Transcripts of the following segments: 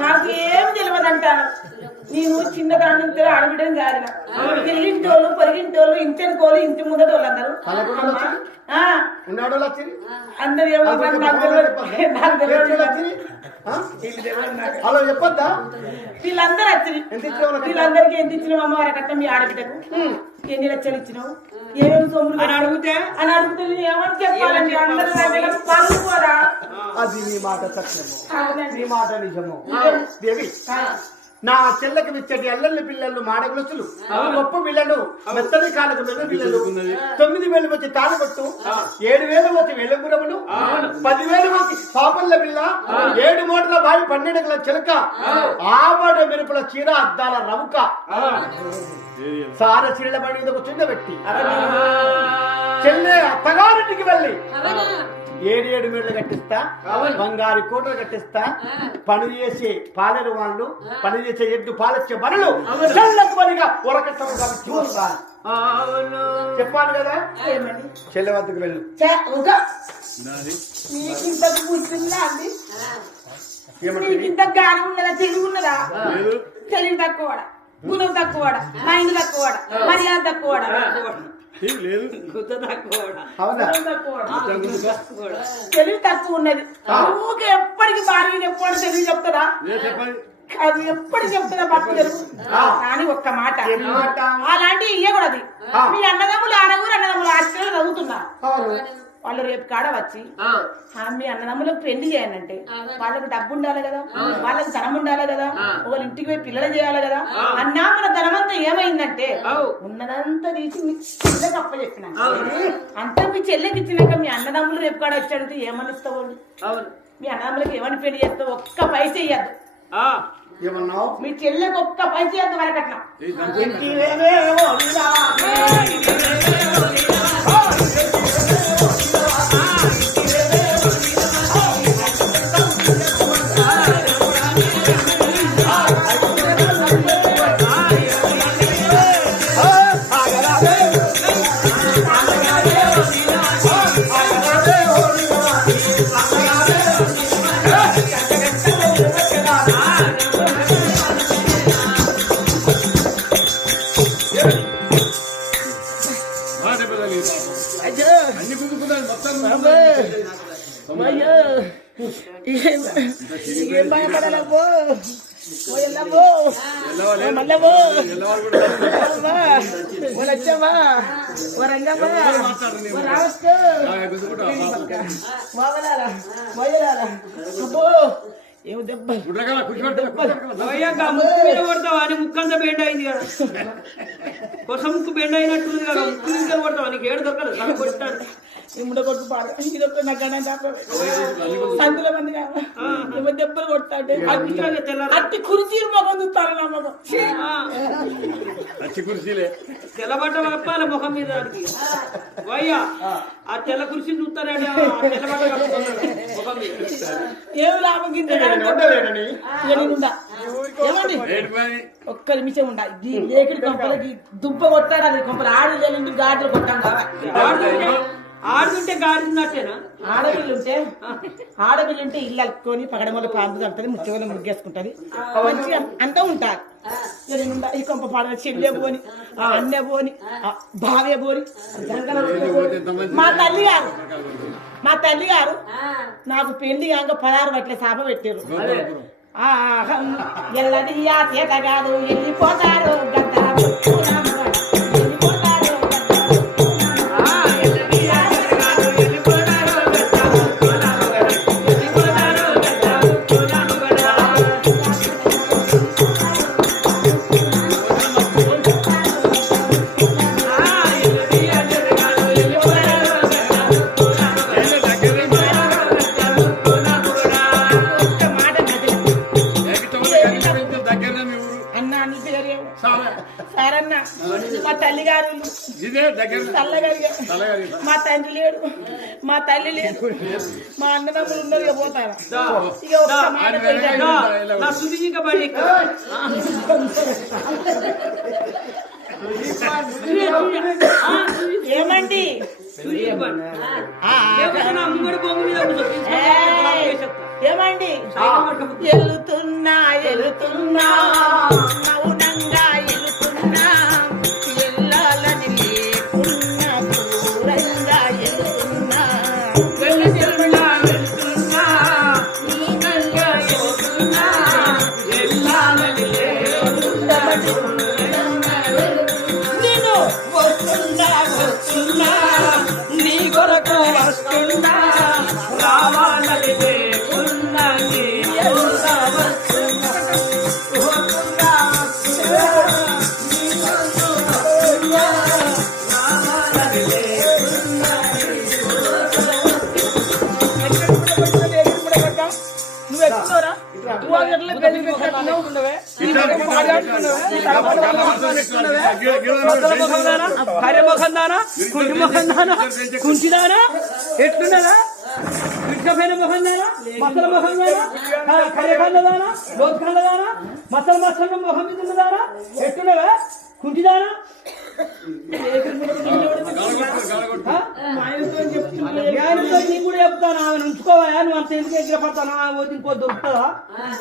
నాకు ఏం తెలియదంటాను నేను చిన్నదాని అడగడం కాదు. పొరిగింటోళ్ళు ఇంటి కోళ్ళు ఇంటి ముందట వాళ్ళు అందరూ అందరు ఏమో? హలో చెప్పొద్దా? వీళ్ళందరూ వచ్చింది. నాకు? వీళ్ళందరికీ ఎంత ఇచ్చినావు అమ్మవారి కట్ట మీ ఆడబిడ్డకు? ఎన్ని లక్షలు ఇచ్చినావు? ఏమేమి సొమ్ములు అని అడిగితే? అని అడిగితే నేను ఏమని చెప్పాలండి? అందరూ కూడా అది నీ మాట సత్యము. నీ మాట నిజము. దేవి నా చెల్లకి ఇచ్చటి అల్లల్లి పిల్లలు మాడగులసులు గొప్ప పిల్లలు మెత్తని కాలకు మెల్ల పిల్లలు. తొమ్మిది వేలు వచ్చి తాళగొట్టు ఏడు వేలు వచ్చి వెలుగురములు పదివేలు వచ్చి పాపల్ల పిల్ల. ఏడు మూటల బావి పన్నెండుల చిలక. ఆబడ మెరుపుల చీర అద్దాల రవుక సార చీరల బండి మీద కూర్చుండ పెట్టి చెల్లె అత్తగారింటికి వెళ్ళి. ఏడు ఏడు మీటలు కట్టిస్తా బంగారు కోటలు కట్టిస్తా పని చేసే పాలెరు వాళ్ళు పని చేసే ఎద్దు పాలొచ్చే చూస్తా చెప్పాను కదా ఏమండి? చెల్లె వద్దకు వెళ్ళు. ఇంత గానం ఉన్నదా ఉన్నదా? తెలివి తక్కువడా గుణం తక్కువడా మైండ్ తక్కువడా మర్యాద తక్కువడా అవునా? తెలివి తక్కువ ఉన్నది. ఊకే ఎప్పటికి భార్య ఎప్పుడు తెలివి చెప్తారా అది ఎప్పటికి చెప్తుందా పట్టు తెలుగు కానీ ఒక్క మాట? అలాంటి ఇయ్యకూడదు. మీ అన్నదమ్ములు ఆనగూరు అన్నదమ్ములు హాస్టల్లో చదువుతున్నారు. వాళ్ళు రేపు కాడ వచ్చి ఆ, మీ అన్నదమ్ములకు పెళ్ళి చేయాలంటే వాళ్ళకి డబ్బు ఉండాలి కదా వాళ్ళకి ధనం ఉండాలి కదా వాళ్ళ ఇంటికి పోయి పిల్లలు చేయాలి కదా అన్నా మన ధనమంతా ఏమైందంటే ఉన్నదంతా తీసి మీ చెల్లెకి అప్ప చెప్పిన అంతా మీ చెల్లెకి ఇచ్చినాక మీ అన్నదమ్ములు రేపు కాడ వచ్చి అడిగితే ఏమని ఇస్తావు మీ అన్నదమ్ములకి ఏమని పెళ్ళి చేస్తావు? ఒక్క పైస ఇయ్యద్దు. ఏమన్నావు? మీ చెల్లెకి ఒక్క పైస ఇయ్యద్దు వరకట్నం. ఏం భయపడాలబ్బో రావచ్చు మోగలారా మోయలారా అబ్బో దెబ్బ కొడతావా? అని ముక్కు బెండ్ అయింది కదా కొస ముక్కు బెండ్ అయినట్టుంది కదా ముక్కు ఇంకా కొడతావా నీకు ఏడు దొరకదు. కొట్టాడు ఇమ్మడ కొట్టు పాడు. ఇదొక సందుల మంది దెబ్బలు అట్టి కుర్చీలు మొగం చూస్తారు నా మొగం తెల్లబట్ట కప్పాల ముఖం మీద. వయ్యా ఆ. తెల్ల కుర్చీ చూస్తారంటే ఆ తెల్లబట్ట ముఖం మీద లాభం కింద ఒక్క నిమిషం ఉండా. ఈ లేకిడి కొంపలకి దుంప కొట్టాడు అది కొంపలు ఆడు లేని గాజులు కొట్టాం కాబట్టి ఆడుతుంటే గాడుతున్నట్టేనా ఆడపిల్లుంటే ఆడపిల్లుంటే ఇల్లు అలుకొని పగడమల పాంపు కడుతుంది ముఖ్యమైన ముగ్గేసుకుంటది. మంచిగా అంతా ఉంటారు. ఈ కొంప పాడ చెల్లె పోని ఆ అన్నె పోని భావ్య పోని. మా తల్లి గారు మా తల్లి గారు నాకు పెళ్ళి కాక పదహారు పట్ల సాప పెట్టారు ఆహం ఎల్లది ఆ చేత కాదు వెళ్ళిపోతారు గద్ద మా తండ్రి లేడు. మా తల్లి లేదు. మా అన్నదమ్ములు ఉన్నారు ఇక పోతారా? ఒక్క మాట సుది- ఏమండి? సుది ఇంకా వస్తున్నా వస్తున్నా నీ కొరకు వస్తున్నా రావాలని లేకున్నా నీ ఎదుట వస్తున్నా దానా కుంటిమొఖం దానా కుంటిదానా? ఎట్లున్నదా? రావాలని ముఖం దానా మసల ముఖం దానా పెళ్ళి దానా లోత్ఖండ దానా మసల మసల ముఖం మీద ఉన్నదానా? కుంటిదానా? ఆ? కూడా చెప్తాను ఆమెను ఉంచుకోవా నువ్వు అంత ఎందుకు ఎగిర పడతాను ఆమె ఇంకో దొరుకుతుందా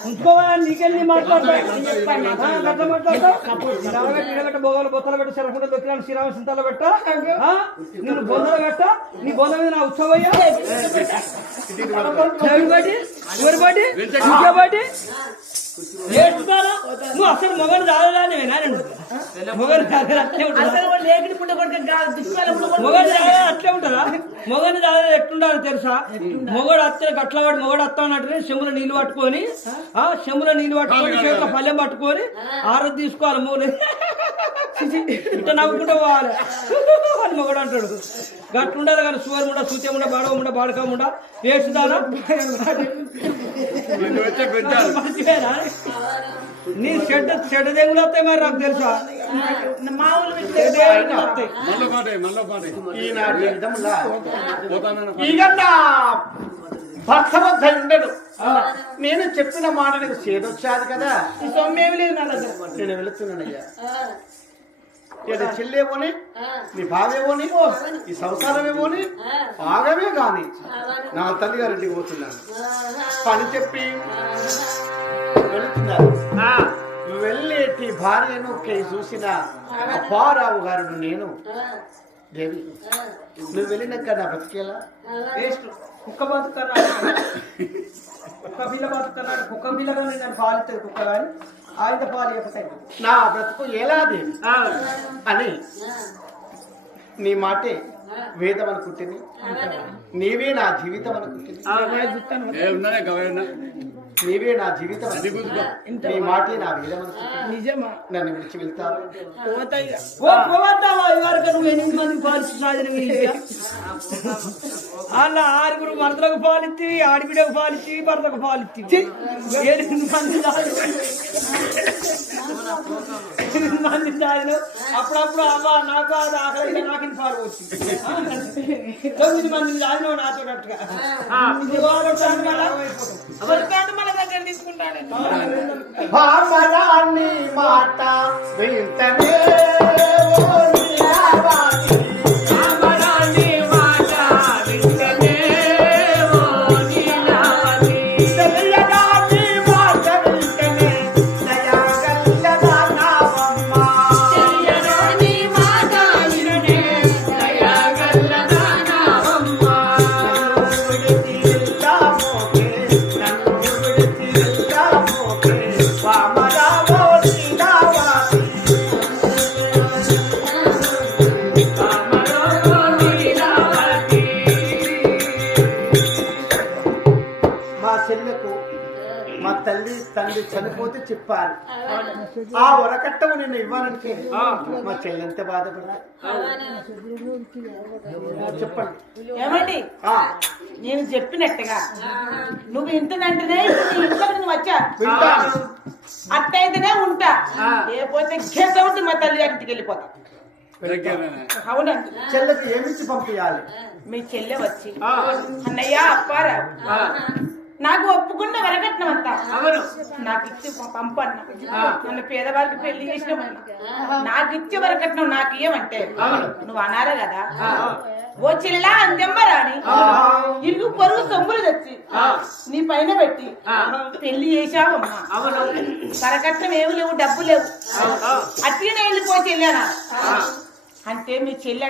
ఉంచుకోవా నీకెళ్ళి మాట్లాడతా బొగలు బొత్తలు పెట్ట శరకుండా దొక్కిన శ్రీరామ సింతాలు పెట్ట ఆ? నిన్ను బొందలు పెట్ట నీ బొంద మీద నా ఉత్సవయ్యా ఎవరి బట్టి ఎవరి బట్టి నేర్చుకోరా నువ్వు అసలు మొగలు వినాలండి మొగలు రాదని అట్లే వాడు అట్లే ఉంటుందా? మొగని దాదా ఎట్లుండాలి తెలుసా? మొగడు అత్తే గట్లవాడు మొగడు అత్త అన్నట్టు చెంబుల నీళ్ళు పట్టుకొని ఆ చెంబుల నీళ్ళు పట్టుకొని చేతిలో పల్లెం పట్టుకొని ఆరోగ్య తీసుకోవాలి మొగలు. ఇట్ట నవ్వుకుంటూ పోవాలి. అని మొగడు అంటాడు. గట్లుండాలి కానీ సువర్ ఉండ సూత్యం ఉండ బాడవ ఉండ బాడకం ఉండ వేసుదానా నీ చెడ్డ చెడ్డ దేవుడు వస్తాయి మరి నాకు తెలుసా? ఈగన్నా భర్త వద్ద ఉండడు నేను చెప్పిన మాట నీకు చేదొచ్చాది కదా. ఈ సొమ్ము ఏమీ లేదు నా దగ్గర నేను వెళుతున్నానయ్యా. ఏదో చెల్లేమోని నీ బావేమోని ఈ సంసారమేమోని ఆగమే గాని. నా తల్లి గారింటికి పోతున్నాను పని చెప్పి. వెళుతున్నారు వెళ్ళేటి భార్యను కై చూసిన అప్పారావు గారు నేను. దేవి నువ్వు వెళ్ళినాక నా బతికేలా? వేస్ట్. కుక్క బతుకన్నాడు కుక్క పిల్ల బతుకన్నాడు కుక్క పిల్లగా నేను పాలిస్తుంది కుక్క కానీ ఆయన పాలు ఇవ్వతాయి నా బ్రతుకు ఎలా దేవి అని. నీ మాటే వేదం అనుకుంటుంది. నీవే నా జీవితం అనుకుంటుంది. నీవే నా జీవితం అనుకుంటుంది. నీ మాటే నా వేదం అనుకుంటుంది. నిజమా? నన్ను విడిచి వెళ్తావు? పోతాయి నువ్వు ఎనిమిది పాలిస్తున్నాడు అలా ఆరుగురు మరదలకు పాలిచ్చి ఆడిబిడకు పాలిచ్చి భర్తకు పాలిచ్చి. ఎనిమిది మంది ఎనిమిది మంది దాని అప్పుడప్పుడు అవ్వ నాకు అది ఆకలి నాకు పాలు వచ్చింది తొమ్మిది మంది దాని నాతో అట్టుగా మన దగ్గర తీసుకుంటాడు. మాట తల్లి తండ్రి చనిపోతే చెప్పారు ఆ వరకట్టము నిన్ను ఇవ్వాలంటే మా చెల్లెంత బాధపడతా చెప్పండి. ఏమండి? నేను చెప్పినట్టుగా నువ్వు ఇంటనంటేనే ఇంట్లో నువ్వు వచ్చా? అట్టయితేనే ఉంటా. లేకపోతే గెసవుంటే మా తల్లి ఇంటికి వెళ్ళిపోతా. అవునండి. చెల్లెకి ఏమిచ్చి పంపించాలి మీ చెల్లె వచ్చి అన్నయ్య అప్పారావు నాకు ఒప్పుకున్న వరకట్నం అంతా నాకు ఇచ్చి ప- పంపన్న. నన్ను పేదవాళ్ళకి పెళ్ళి చేసినామన్న నాకు ఇచ్చే వరకట్నం నాకు ఇయ్యమంటే నువ్వు అనాలి కదా. ఓ చెల్లెలా అంజమ్మరాని ఇల్లు పొరుగు సొమ్ములు తెచ్చి నీ పైన పెట్టి పెళ్ళి చేశావమ్మా. కరకట్టం ఏమి లేవు డబ్బు లేవు. అట్టినే వెళ్ళిపో చెల్లెనా అంటే మీ చెల్లె